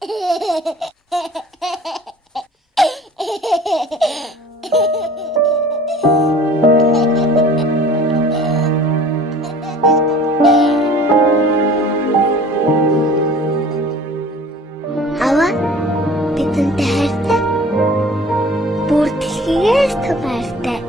Ава бидэнтэй хайртай. Бүр дэлхийгээс төв хайртай.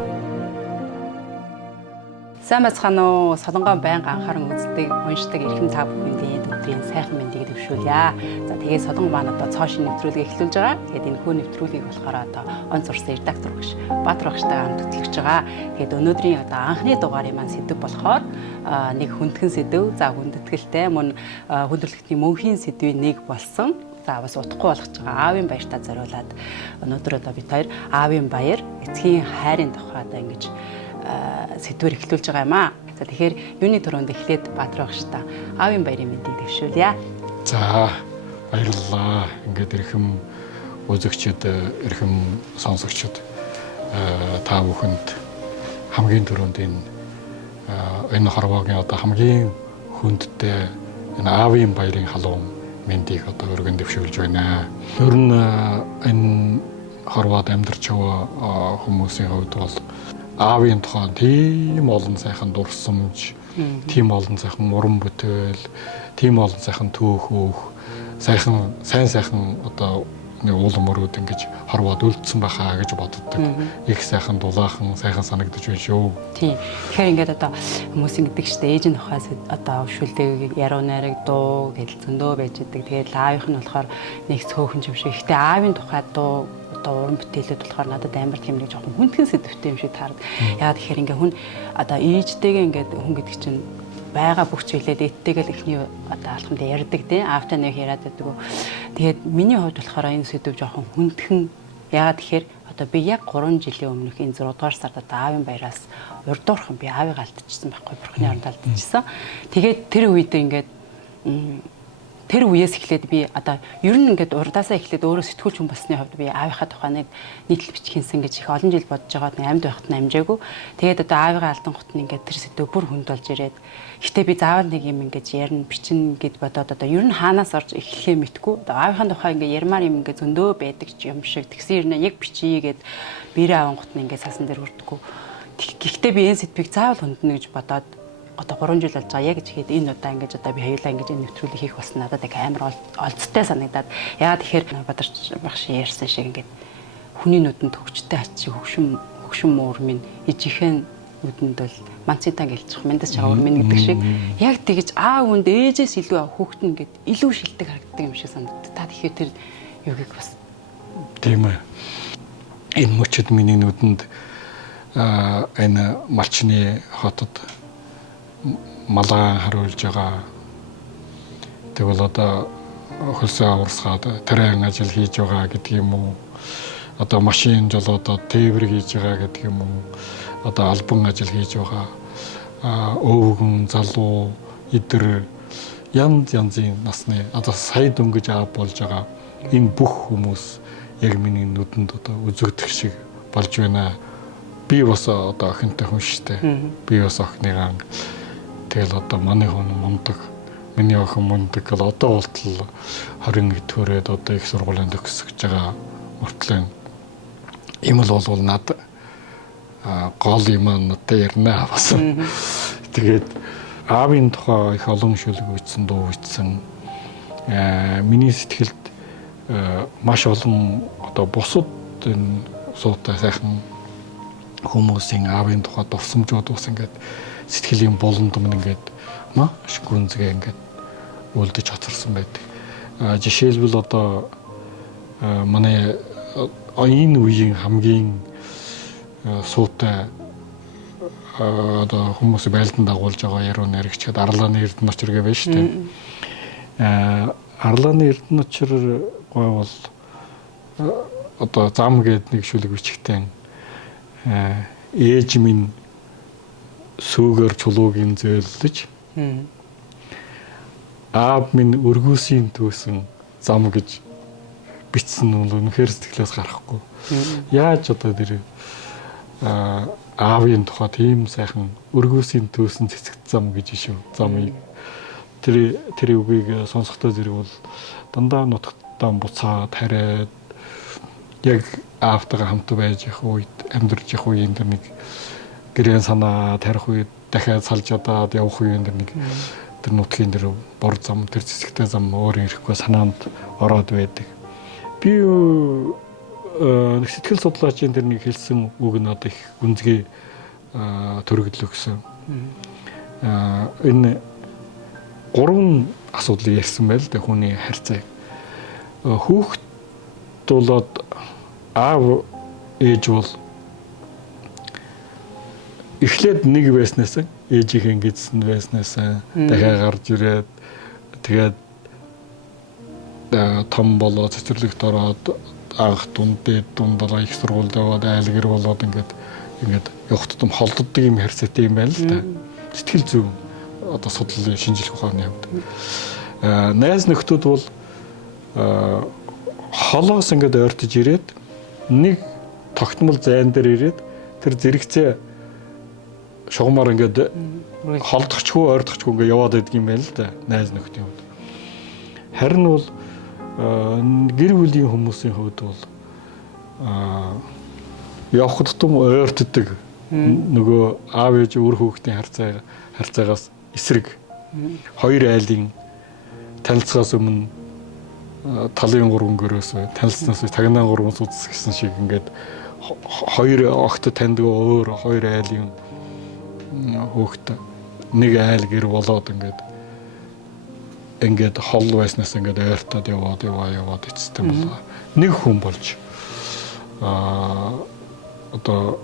Сайн бацхан уу, Солонгон байнга анхааран үздэг, уншдаг эрхэм та бүхэндээ өдрийн сайхан мэндийг дэвшүүлье. За тэгээд Солонгон маань одоо цоошин нэвтрүүлгийг эхлүүлж байгаа. Тэгээд энэ хүү нэвтрүүлгийг болохоор одоо онц урсан редактор багш Баатар багштай хамт хөтлөж байгаа. Тэгээд өнөөдрийн одоо анхны дугаарын маань сэдв болохоор нэг хүндхэн сэдв. За хүндэтгэлтэй мөн хүндрэлтний мөнхийн сэдвийн нэг болсон. За бас утгагүй болгож байгаа аавын баяртаа зориулаад өнөөдөр одоо бид хоёр аавын баяр, эцгийн хайрын тухай одоо ингэж сэдвэр эхлүүлж байгаа юм аа. За тэгэхээр юуны төрөнд эхлээд Баатар багштай аавын баярын мэндийг дэвшүүлье. За баярлалаа. Ингээд эрхэм үзэгчид, эрхэм сонсогчид та бүхэнд хамгийн түрүүнд энэ хорвоогийн одоо хамгийн хүндтэй энэ аавын баярын халуун мэндийг одоо өргөн дэвшүүлж байна. Ер нь энэ хорвоод амьдарч байгаа хүмүүсийн хувьд бол аавын тухайн тийм олон сайхан дурсамж, тийм олон сайхан уран бүтээл, тийм олон сайхан түүх өөх, сайн сайхан одоо нэг уулан мөрүүд ингэж хорвоод үлдсэн байхаа гэж боддог. Их сайхан дулаахан, сайхан санагдаж байна шүү. Тийм. Тэгэхээр ингээд одоо хүмүүс ингэдэг штэ ээж нь тухайс одоо өвшүүлдэг яруу найраг дуу гэдэл зөндөө байж идэг. Тэгээд аавынх нь болохоор нэг цөөхөн юм шиг. Гэхдээ аавын тухай дуу одоо уран бүтээлүүд болохоор надад амар тийм нэг жоохон хүндхэн сэдвтэй юм шиг таард. Яагаад тэгэхээр ингээ хүн одоо ээжтэйгээ ингээд хүн гэдэг чинь байгаа бүх зүйлээд ээдтэйгээ ихний одоо алхамд ярьдаг тийм аавтай нэг яриад байдаг. Тэгээд миний хувьд болохоор энэ сэдв жоохон хүндхэн. Яагаад тэгэхээр одоо би яг 3 жилийн өмнөх энэ 6 дугаар сард одоо аавын баяраас урдуурхан би аавыг алдчихсан байхгүй бурхны оронд алдчихсан. Тэгээд тэр үед ингээд тэр үеэс эхлээд би одоо ер нь ингээд урдаасаа эхлээд өөрөө сэтгүүлч хүн болсны хувьд би аавынхаа тухай нэг нийтлэл бичгийнсэн гэж их олон жил бодож байгаад нэг амьд байхад нь амжаагүй. Тэгээд одоо аавыгаа алдан гут нь ингээд тэр сэдв бүр хүнд болж ирээд гэхдээ би заавал нэг юм ингээд ярина бичнэ гэд бодоод одоо ер нь хаанаас орж эхлэхээ мэдгүй. Одоо аавынхаа тухай ингээд ярмаар юм ингээд зөндөө байдаг ч юм шиг тэгсэн юм яг бичье гэд бэрээ аван гут нь ингээд сасан дээр хүрдэггүй. Гэхдээ би энэ сэдвийг заавал хүнднэ гэж бодоод одоо 3 жил болж байгаа яг гэж хэд энэ удаа ингэж одоо би хоёулаа ингэж энэ нэвтрүүлгийг хийх болсон надад яг амар олцтой санагдаад яагаад тэгэхээр Бадарч багш ярьсан шиг ингэж хүний нүдэнд төгчтэй ачи хөвшин муур минь ижихэн нүдэнд бол манцитаа гэлчих мэндас чагаар минь гэдэг шиг яг тэгэж аав үнд ээжээс илүү хүүхэд нь гээд илүү шилдэг харагддаг юм шиг санагдав. Та тэгэхээр тэр юугийг бас тийм ээ. Энэ мөчөд миний нүдэнд энэ малчны хотод малаа харуулж байгаа. Тэгвэл одоо хөлсөө урсгаад тэрэн ажил хийж байгаа гэдэг юм уу? Одоо машин жолоодод тээвэр хийж байгаа гэдэг юм уу? Одоо албан ажил хийж байгаа. Өвгөн, залуу, идэр янзын насны одоо сая дөнгөж аав болж байгаа энэ бүх хүмүүс яг миний нүдэнд одоо үзэгдэх шиг болж байна. Би бас одоо охинтой хүн шттэ. Би бас охиныгаа тэгэл одоо манай хүн мундаг, миний охин мундаг гэл одоо болтол 20 төрөөд одоо их сургуулийн төгсөж байгаа мөртлөө юм л бол надад гол юм надад ярина бас. Тэгээд аавын тухай их олон шүлэг бичсэн, дуу бичсэн. Миний сэтгэлд маш олон одоо бусад энэ суутай сайхан хүмүүсийн аавын тухай дурсамжууд бас ингээд сэтгэлийн болонд мөн ингээд маш гүнзгий ингээд үлдэж хоцорсон байдаг. Жишээлбэл одоо манай энэ үеийн хамгийн суутай одоо хүмүүс байлдан дагуулж байгаа яруу найрагч гэдэг Арлааны Эрдэнэчэр гэвэ шүү дээ. Арлааны Эрдэнэчэр гой бол одоо зам гэдэг нэг шүлэг бичгтэн ээж минь сүүгээр чулуугийн зөөлөж аав минь өргөөсийн төөсөн зам гэж бичсэн нь үнэхээр сэтгэлээс гарахгүй. Яаж одоо тэр аавын тухай тийм сайхан өргөөсийн төөсөн цэцэгт зам гэж шүү. Замыг тэр үгийг сонсохдоо зэрэг бол дандаа нутагт удаан буцаад хараад яг аавтайгаа хамт байж их үед амьдарч их үеийн дээр нэг гэрээ санаа тарих үед дахиад салж ядаад явах үеийн дээр нэг тэр нутгийн дээр бор зам тэр зэсэгтэй зам өөр ирэхгүй санаанд ороод байдаг. Би сэтгэл судлаачийн тэр нэг хэлсэн үг нь одоо их гүнзгий төрөглөө гэсэн. Энэ 3 асуудлыг ярьсан байл да хүний харьцааг. Хүүхэд болоод аав ээж бол эхлээд нэг байснаас ээжийнхээ гидсэн байснаас дахиад гарч ирээд тэгээд том болоод цэцэрлэгт ороод анх дундаа их сургуульд яваад айлгэр болоод ингээд явахт том холддог юм харьцаатай юм байна л да. Сэтгэл зүйн одоо судлалын шинжлэх ухааны хувьд. Найз нөхдүүд бол холоос ингээд ойртож ирээд нэг тогтмол зайн дээр ирээд тэр зэрэгцээ шугамаар ингээд холдохчгүй ойртохчгүй ингээд яваад байдаг юм байна л да найз нөхдийн хувьд. Харин бол гэр бүлийн хүмүүсийн хувьд бол явхад том ойртдог нөгөө аав ээж өөр хүүхдийн харьцаагаас эсрэг хоёр айлын танилцахаас өмнө талын 3 гөрөөс танилцсанаас тагнаа 3 судас гэсэн шиг ингээд хоёр огт таньдаг өөр хоёр айлын хүүхэд нэг айл гэр болоод ингээд хол байснаас ингээд ойртоод яваад эцэстэн болоо. Нэг хүн болж одоо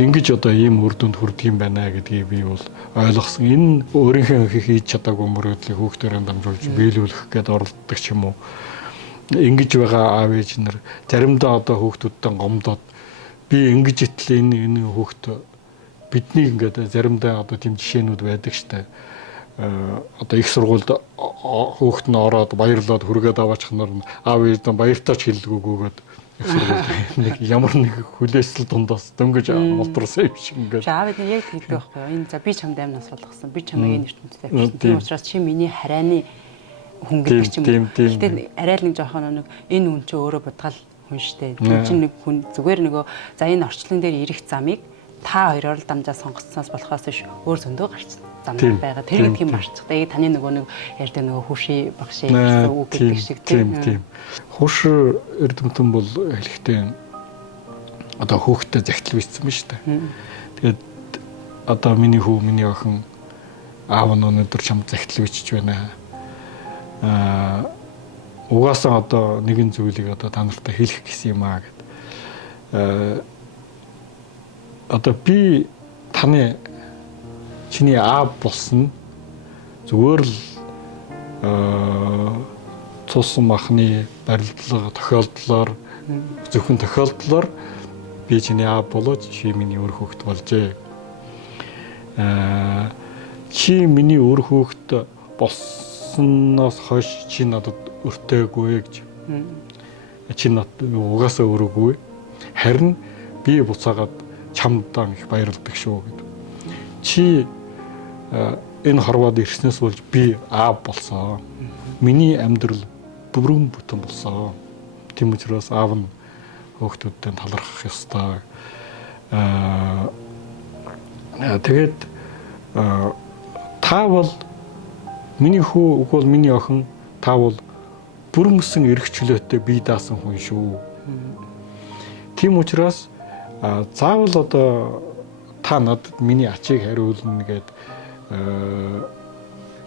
ингэж одоо ийм үр дүнд хүрдэг юм байна гэдгийг би бол ойлгосон. Энэ өөрийнхөө хийж чадаагүй мөрөөдлийг хүүхдэрээ дамжуулж биелүүлэх гээд оролддог ч юм уу. Ингэж байгаа аав ээж нар заримдаа одоо хүүхдүүдтэй гомдоод би ингэж итлээ энэ хүүхд бидний ингээд заримдаа одоо тийм жишээнүүд байдаг штэ. Одоо их сургуульд хүүхд нь ороод баярлаад хүргээд аваачих нар аав ээж нь баяртаач хэллгүйгөөгээд их сургуульд нэг ямар нэг хүлээсэл дундаас дөнгөж молдорсон юм шиг ингээд. Аав ээж нь яг хэлдэг байхгүй юу? Энэ за би чамд амнаас болгосон. Би чамайг энэ ертөнцид авчихсан. Тийм учраас чи миний харааны хүн гэдэг ч юм уу. Гэтэ арай л нэг жоохон нэг энэ хүн чи өөрөө бодгал хүн штэ. Тэр чинь нэг хүн зүгээр нөгөө за энэ орчлон дээр ирэх замыг та хоёроор л дамжаа сонгоцсноос болохоос биш өөр зөндөө гарчсан замнаар байгаа. Тэр гэдэг юм марцдаг. Тэгээ таны нөгөө нэг ярьдаг нөгөө хүши багшаа гэсэн үг гэдэг шиг тийм. Хүш эрдэмтэн бол хэлэхдээ одоо хүүхдэд загтал бичсэн байна шүү дээ. Тэгээд одоо миний хүү миний охин аав нь өнөөдөр чамд загтал бичиж байна. Угаасаа одоо нэгэн зүйлийг одоо та нартай хэлэх гэсэн юм аа гэд. Одоо би таны чиний аав болсон зүгээр л цусан махны барилдлага тохиолдлоор зөвхөн тохиолдлоор би чиний аав болоод чи миний өр хүүхэд болжээ. Чи миний өр хүүхэд болсноос хойш чи надад өртөөгүй гэж. Чи надад угаасаа өрөөгүй. Харин би буцаагаад чамдаа их баярлдаг шүү гэдэг. Чи энэ хорвоод ирснээс болж би аав болсон. Миний амьдрал бүрэн бүтэн болсон. Тийм учраас аав нь хүүхдүүдтэй талархах ёстой. Тэгээд та бол миний хүү үгүй миний охин та бол бүрмөсөн эрх чөлөөтэй бие даасан хүн шүү. Тийм учраас заавал одоо та надад миний ачийг хариулна гэд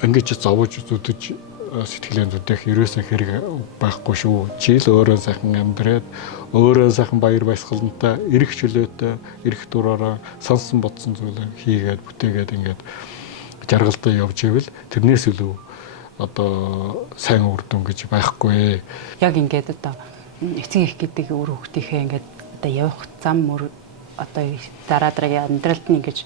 ингэж зовж зүдэж сэтгэлийн зүдэх ерөөсөө хэрэг байхгүй шүү. Чи л өөрөө сайхан амьдраад өөрөө сайхан баяр баясгалантай эрх чөлөөтэй эрх дураараа сонсон бодсон зүйлээ хийгээд бүтээгээд ингээд жаргалтай явж ивэл тэрнээс илүү одоо сайн үр дүн гэж байхгүй. Яг ингээд одоо эцэг их гэдэг өр хүүхдийнхээ ингээд одоо явах зам мөр одоо дараа дараагийн амьдралд нь ингэж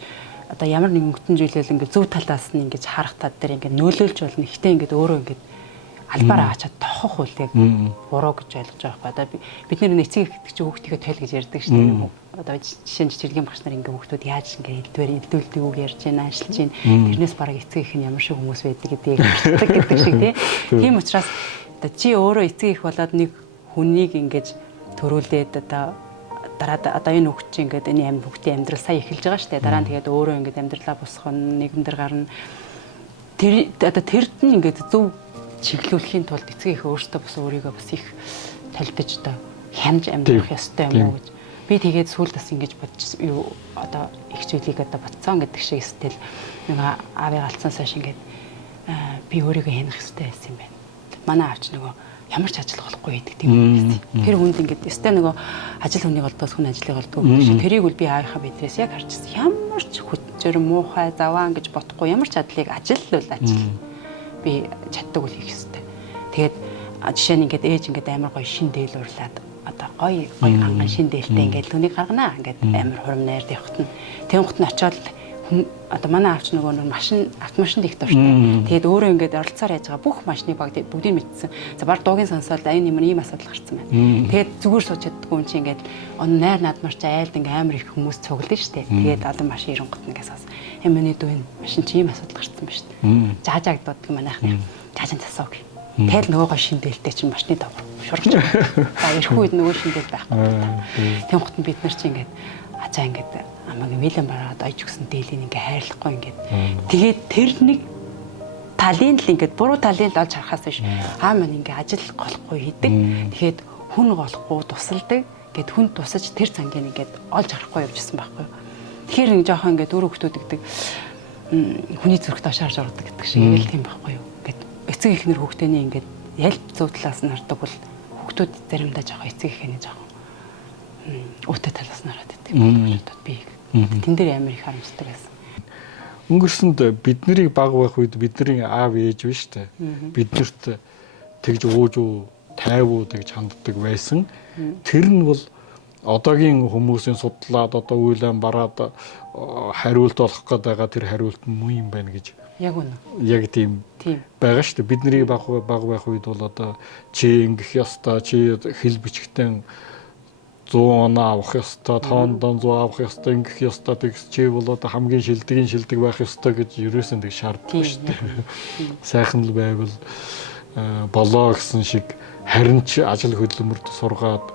одоо ямар нэгэн хөтөн зүйлэл ингээд зөв талаас нь ингэж харах тал дээр ингээд нөлөөлж болно. Ихтэй ингээд өөрөө ингээд албаараа ачаад тохох үл яг буруу гэж ойлгож байгаа байхгүй. Одоо бид нэр эцэг их гэдэг чинь хүүхдийнхээ тойл гэж ярьдаг шүү дээ. Одоо жишээ нь чиргийн багш нар ингээд хүүхдүүд яаж ингээд элдвэрдэг үг ярьж байна, ажиллаж байна. Тэрнээс бараг эцэг их нь ямар шиг хүмүүс байдаг гэдгийг хардаг гэдэг шиг тийм учраас Одоо чи өөрөө эцэг их болоод нэг хүнийг ингэж төрүүлээд одоо энэ хүүхд чинь ингээд энэ хүүхдийн амьдрал сая эхэлж байгаа шүү дээ. Дараа нь тэгээд өөрөө ингээд амьдралаа босгоно, нийгэм дээр гарна. Тэрд нь ингээд зөв чиглүүлэхийн тулд эцэг их өөртөө бас өөрийгөө бас их талдаж одоо хямж амьдрах ёстой юм уу гэж. Би тэгээд сүүлд бас ингэж бодчихсон. Юу одоо их зүйлийг одоо бодцсон гэдэг шиг эсвэл нэг аавыг алдсанаас хойш ингээд би өөрийгөө хянах ёстой байсан юм байна. Манай аавч нөгөө ямар ч ажил болохгүй гэдэг тийм юм. Тэр хүнд ингээд өстэй нөгөө ажил хүнийг олдоос хүн ажлыг олдгоо гэж. Тэрийг үл би аавынхаа бидрээс яг харчихсан. Ямар ч хүчээр муухай заваан гэж бодохгүй ямар ч ажлыг ажил л ажил. Би чаддаг үл хийх ёстой. Тэгээд жишээ нь ингээд ээж ингээд амар гоё шин дээл урлаад одоо гоё ганган шин дээлтэй ингээд түүнийг гарганаа ингээд амар хурам найрд явахт нь тэнгуут нь очиод одоо манай аавч нөгөө автомашинд их дуртай. Тэгээд өөрөө ингээд оролцоор яаж байгаа бүх машины бүгдийг мэдсэн. За баг дуугийн сонсоод аюун ийм асуудал гарсан байна. Тэгээд зүгээр сууж чаддгүй юм чи ингээд найр наадмаар чи айлд ингээд амар их хүмүүс цуглаа штэ. Тэгээд олон машин ирэнгут нэгээс бас миний дүү энэ машин чи ийм асуудал гарсан байна штэ. Жаажагддаг манайхны. Жаажин засаг. Тэгэл нөгөө гоо шиндэлтэй чинь машины давхар шургаж байгаа. За ирэх үед нөгөө шиндэл байхгүй. Тэнгуут нь бид нар чи ингээд ачаа ингээд амаг вилэн бараад ойж өгсөн дээлийг ингээ хайрлахгүй ингээд тэгээд тэр нэг талын л ингээд буруу талын л олж харахаас биш аа маань ингээ ажил голохгүй хийдэг тэгээд хүн голохгүй тусалдаг гэд хүн тусаж тэр цангийг ингээд олж харахгүй явжсэн байхгүй тэгэхээр нэг жоохон ингээд өөрөө хөтөөдөгдөг хүний зүрхт ашаарж ордог гэдэг шиг яг л тийм байхгүй юу ингээд эцэг ихнэр хүүхдээний ингээд яль зөв талаас нь хардаг бол хүүхдүүд заримдаа жоохон эцэг ихний жоохон өөтө талаас нь хараад байдаг бодолтой би тэн дээр амар их харамсдаг байсан. Өнгөрсөнд бидний баг байх үед бидний аав ээж биш үү? Биднэрт тэгж өөжөө тайвуу тэгж ханддаг байсан. Тэр нь бол одоогийн хүмүүсийн судлаад одоо үйлэн бараад хариулт олох гээд байгаа тэр хариулт нь муу юм байна гэж. Яг үнэ. Яг тийм байгаа шүү дээ. Бидний баг байх үед бол одоо чи ингэх ёстой, чи хэл бичгтэн 100 оноо авах ёстой, тоондон 100 авах ёстой, ингэх ёстой тэгс чи бол одоо хамгийн шилдэг байх ёстой гэж ерөөсөн тэг шаарддаг шүү дээ. Сайхан л байвал болоо гэсэн шиг харин ч ажил хөдөлмөрт сургаад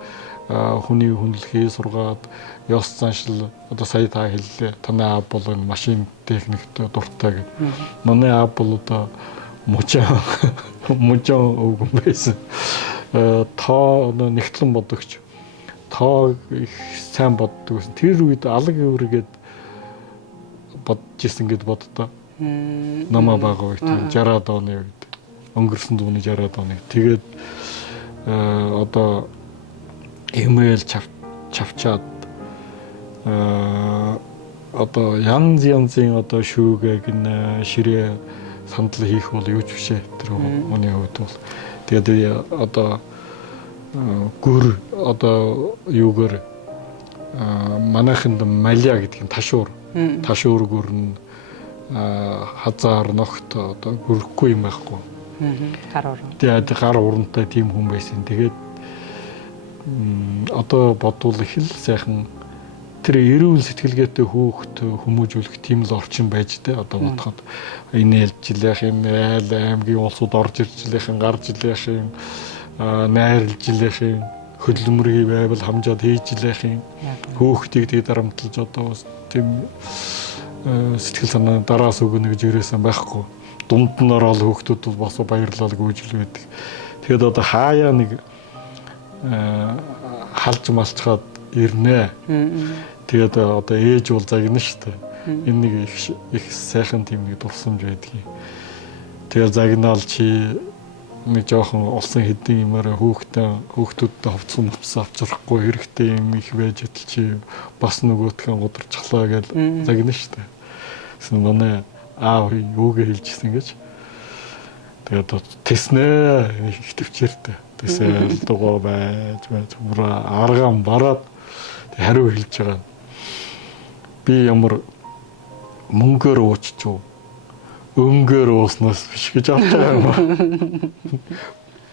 хүний хүндлэхийг сургаад ёс заншил одоо сая та хэллээ. Танай аав бол энэ машин техникт дуртай гэдэг. Манай аав бол одоо мужаа өвгөн байсан. Тоо нэгтлэн бодогч тоо их сайн боддог гэсэн. Тэр үед алга өвргээд бодож исэн гэд боддоо. Намаа байгаа үед 60-аад оны үед өнгөрсөн дууны 60-аад оны. Тэгээд одоо имэйл чавчаад одоо янзын одоо шүүгээ гинэ ширээ сандал хийх бол юу ч бишээ. Тэр хүний хувьд бол тэгээд одоо гүр одоо юугаар манайханд малия гэдэг нь ташуур гүр нь хазаар ногт одоо гүрэхгүй юм байхгүй. Гар уран. Тэгээд гар урантай тийм хүн байсан. Тэгээд одоо бодвол их л сайхан тэр эрүүл сэтгэлгээтэй хүүхд хүмүүжүүлэх тийм л орчин байж дээ одоо бодоход энэ ээлжилэх юм айл аймгийн улсууд орж ирж илээхэн гарч илээхэн найрлж илээхэн хөдөлмөрийн байвал хамжаад хийж илээхэн хүүхдийг тэгээд дарамтлаж одоо тийм сэтгэл санаа дараас өгнө гэж ирээсэн байхгүй дунд нь ороод хүүхдүүд бол бас баярлал гүйжил байдаг. Тэгээд одоо хаяа нэг халж малчхаад ирнэ. Тэгээд одоо ээж бол загна шүү дээ. Энэ нэг их сайхан тийм нэг дурсамж байдгийг. Тэгээд загнаал чи нэг жоохон улсын хэдийн юмараа хүүхдүүдтэй ховцсон авчрахгүй хэрэгтэй юм их байж идэл чи бас нөгөөтгөн гударчлаа гэж загна шүү дээ. Гэсэн манай аав юугээ хэлжсэн гэж. Тэгээд тэснэ их төвчээртэй. Тэсэл дугаа байж арган бараад хариу хэлж байгаа. Би ямар мөнгөөр ууччих өнгөөр ууснаас биш гэж авч байгаа юм.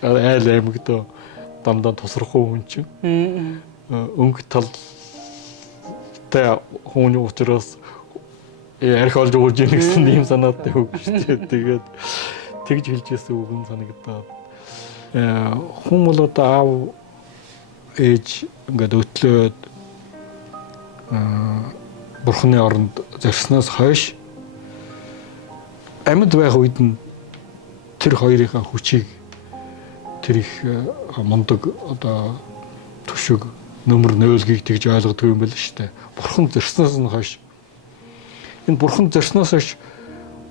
Айл аймагт дандаа тусрахгүй хүн чинь. Өнгө талтай хүний учраас ярих олж ууж ийн гэсэн ийм санаатай үг шүү дээ. Тэгээд тэгж хэлж ирсэн үг нь санагдаад. хүн бол одоо аав ээж ингээд өтлөөд бурхны оронд зорьсноос хойш амьд байх үед нь тэр хоёрынхаа хүчийг тэр их мундаг одоо төшөг нөмөр нөөлгийг тэгж ойлгодог юм байл шүү дээ. Бурхан зорьсноос нь хойш энэ бурхан зорьсноос хойш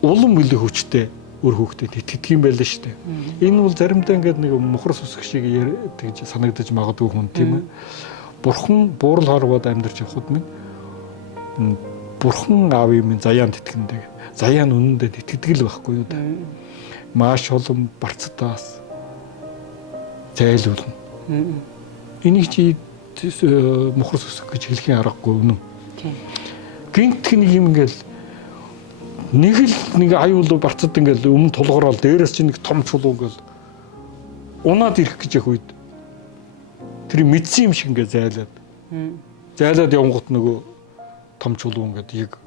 улам илүү хүчтэй өр хүүхдэд итгэдэг юм байл шүү дээ. Энэ бол заримдаа ингээд нэг мухар сүсэг шиг тэгж санагдаж магадгүй хүн тийм ээ. Бурхан буурал харваад амьдарч явхад минь бурхан аавын минь заяанд итгэндэг. Заяа нь үнэндээ итгэдэг л байхгүй юу да. Маш олон барцтаас зайлуулна. Энийг чи мухар сүсэг гэж хэлхийн аргагүй үнэн. Гинт нэг юм ингээл нэг аюул барцад ингээл өмнө тулгараад дээрээс чи нэг том чулуу ингээл унаад ирэх гэж явах үед тэр мэдсэн юм шиг ингээ зайлаад явгот нөгөө том чулуу ингээд яг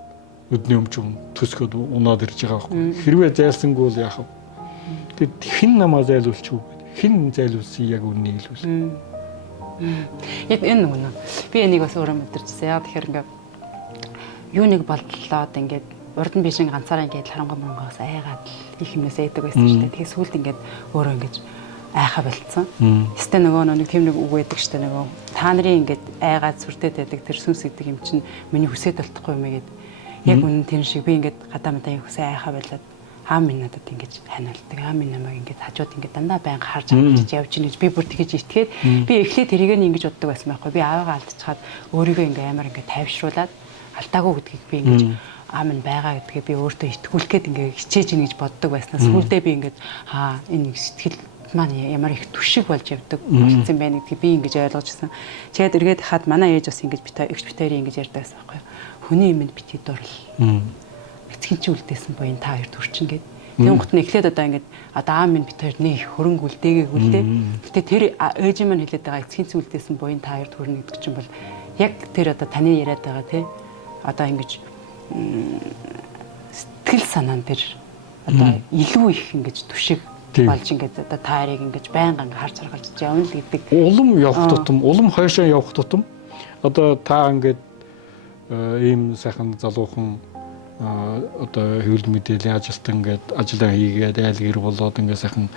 өдний өмчм төсгөөд унаад ирж байгаа байхгүй. Хэрвээ зайлсангүй бол яах вэ? Тэгэд хэн намаа зайлуулчих вэ? Хэн зайлуулсан яг үннийг хэлвэл. Яг энэ нэг би энийг бас өөрөө мэдэрчсэн. Яг тэгэхээр ингээд юу нэг боллоод ингээд урд нь биш ганцаараа ингээд харангаа монгоос айгаад их юмнээс айдаг байсан шүү дээ. Тэгээ сүүлд ингээд өөрөө ингээд айхаа болцсон. Эсвэл нөгөө нэг тийм нэг үг байдаг шүү дээ. Нөгөө та нарын ингээд айгаад сүрдээд байдаг тэр сүнс гэдэг юм чинь миний хүсээд болтохгүй юм гээд яг үнэн тэр шиг би ингээд гадаа мэдээ хүсээ айхаа болоод аав минь надад ингэж ханиулдаг. Аав минь намайг ингэж хажууд ингэж дандаа байнга харж амжиж явж ийн гэж би бүр тэгэж итгээд би эхлээд тэрийг нь ингэж боддог байсан байхгүй. Би аавыгаа алдчихад өөрийгөө ингэ амар ингэ тайвшруулад алдаагүй гэдгийг би ингэж аав минь байгаа гэдгээ би өөртөө итгүүлэх гээд ингэ хичээж ийн гэж боддог байснаа сүүлдээ би ингэж энэ сэтгэл маань ямар их түшиг болж явдаг болсон байна гэдгийг би ингэж ойлгожсэн. Тэгээд эргээд хаад манай ээж бас ингэж битээрийн ингэж ярьдаг байсан байхгүй. Хүний юмд битгий дурл. Эцгийн чи үлдээсэн буян та хоёр төрчин гээд. Тэгэн гот нь эхлээд одоо ингэж аав минь бит хоёр нэг хөрөнгө үлдээгээ үлдээ. Гэтэ тэр ээж маань хэлээд байгаа эцгийн чи үлдээсэн буян та хоёр төрнө гэдэг чинь бол яг тэр одоо таны яриад байгаа тий. Одоо ингэж сэтгэл санаан тэр одоо илүү их ингэж түшиг болж ингэж одоо та хоёрыг ингэж байнга ингэ харж харгалж явна л гэдэг. Улам явах тутам, улам хойшоо явах тутам одоо та ингэж ийм сайхан залуухан одоо хөвөл мэдээллийн ажилтан ингээд ажиллаа хийгээд айл гэр болоод ингээд сайхан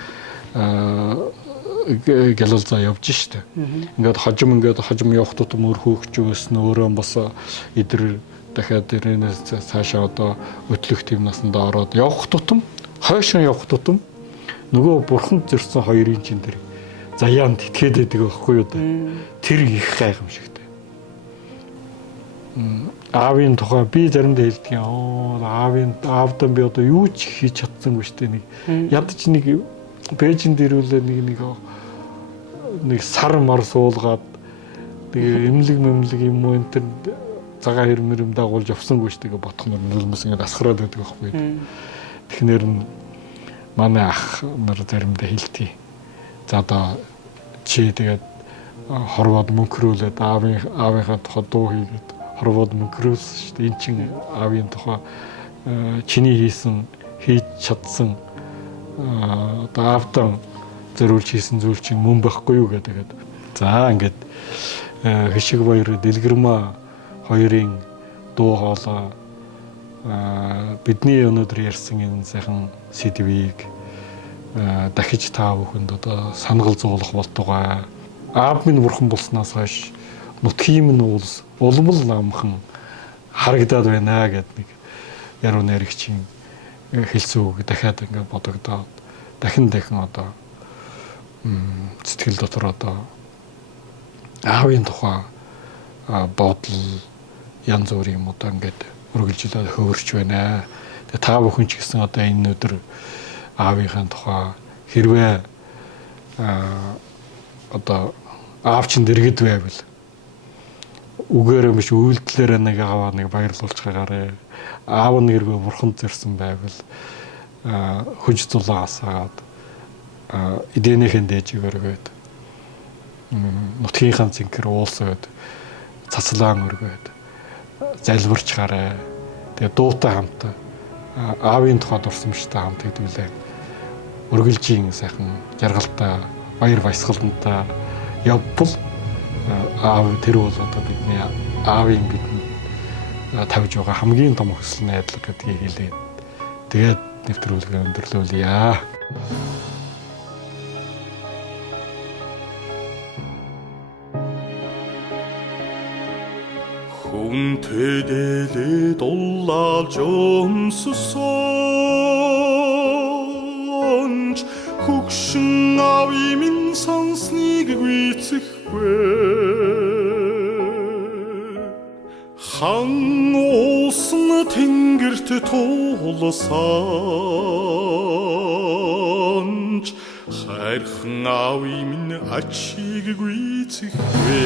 гэлэлзаа явж штэ. Ингээд хожим явах тутам өөр хөөгчөөс нь өөрөө бас идэр дахиад тэрнээс цаашаа одоо өтлөх тийм насандаа ороод явах тутам хойшоо явах тутам нөгөө бурханд зорьсон хоёрын чин тэр заяанд итгээд байдаг байхгүй юу да. Тэр их гайхамшигтай. Аавын тухай би заримдаа хэлдэг юм. Аавдан би одоо юу ч хийж чадсангүй штэ нэг. Ядч нэг Бээжинд ирүүлээ нэг сар мар суулгаад тэгээ эмлэг юм уу энэ цагаан хэрмэрэм дагуулж явсангүй штэ гэ бодох нь нөлмөс ингэ асгараад байдаг байхгүй. Тэгэхээр манай ах нар заримдаа хэлтий. За одоо чи тэгээд хорвоод мөнхрүүлээд аавынхаа тухай дуу хийгээд хорвоод мөнхрүүлсэн шүү дээ. Эн чин аавын тухай чиний хийж чадсан одоо аавтан зориулж хийсэн зүйл чинь мөн байхгүй юу гэдэг. За ингээд Хишиг баяр Дэлгэрмаа хоёрын дуу хоолой бидний өнөөдөр ярьсан энэ сайхан сэдвийг дахиж та бүхэнд одоо санал зовлох болтугай. Аав минь бурхан болсноос хойш нутгийн минь улс улмал намхан харагдаад байна гэдэг нэг яруу найрагчийн хэлсэн үг дахиад ингээд бодогдоод дахин одоо сэтгэл дотор одоо аавын тухай бодол янз бүр юм одоо ингээд үргэлжлээд хөвөрч байна. Тэгээ та бүхэн ч гэсэн одоо энэ өдөр аавынхаа тухай хэрвээ одоо аав чинь дэргэд байвал үгээрээ биш үйлдэлээр нэг ааваа нэг баярлуулж байгаарэ. Аав нь хэрвээ бурханд зорьсон байвал хөж зулаа асаад эдэнийхэн дээжгэргээд нутгийнхаа зинхэр уулсаад цацлаан өргөөд залбирч гараа. Тэгээ дуутай хамт аавын тухай дурсамжтай хамт хэдүүлээ. Өргөлжийн сайхан жаргалтай баяр баясгалантаа явбал аав тэр бол одоо бидний аавын бидэнд тавьж байгаа хамгийн том хүсэл найдлага гэдгийг хэлээд тэгээд нэвтрүүлгээ өндөрлүүлье. Хүн тэдэлээд улаалж өмссөн хөгшин ави минь сонсныг гүйцэхгүй хан уусан тэнгэрт туулсан хайрхан ави минь ачиг гүйцэхгүй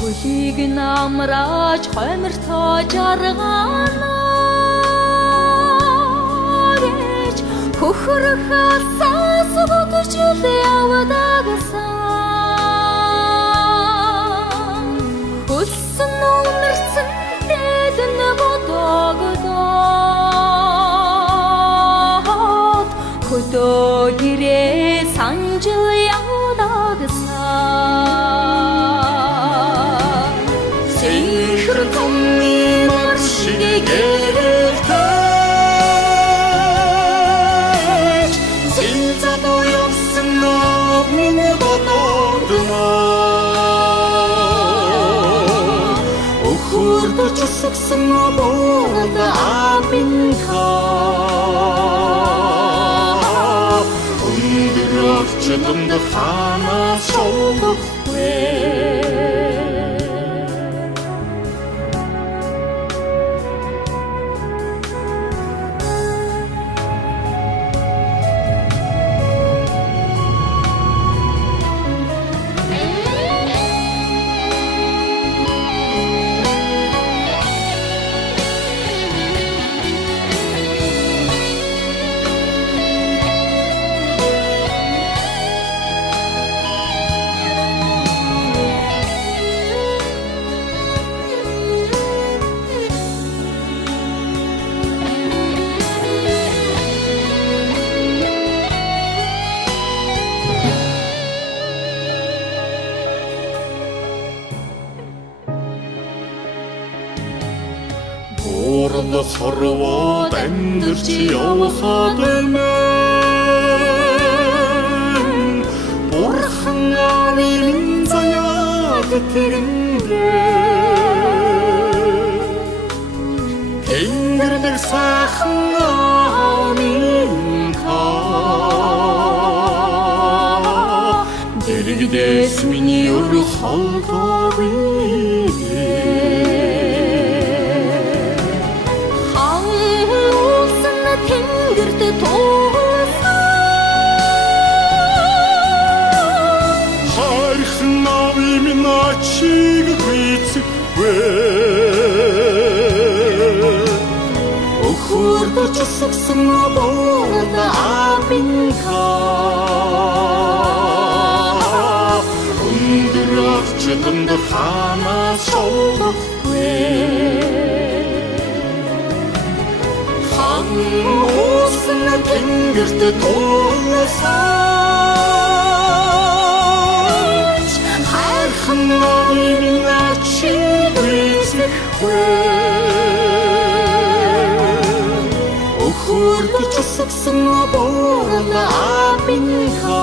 хөлийг намрааж хоймортоо жаргаанаа гэж хөхрөх асаас бодож явдагсан хөлсөн номерцэн дэдэн бодогдоод хөдөө гэрээ санжил явдагсан Saksan borda aminka Undiröfçedum da khana solukwe Оролдо хорвоод амьдэрч явхад мэн Бурхан ави минь заяад тэрэндээ Тэнгэр дээр сайхан аминка Дэрэгдээс миний өр холдоогүй Хархан ави минь ачиг гүйцэхгүй Охурдож сагсан борда аминка Өндөр авчидамд хана солохгүй Уусан тэнгэрт туулсан хайрхан ави минь ачиг гүйцэхгүй Охурдож сагсан борда аминка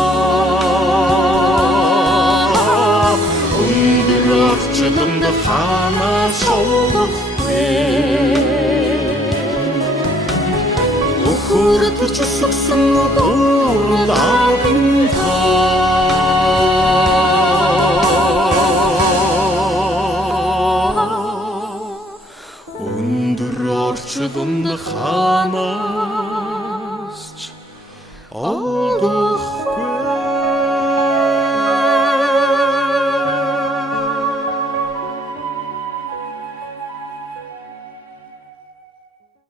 Өндөр авчидамд хана солохгүй Хурдж сагсан борда аминка Өндөр орчдонд ханаас олдоо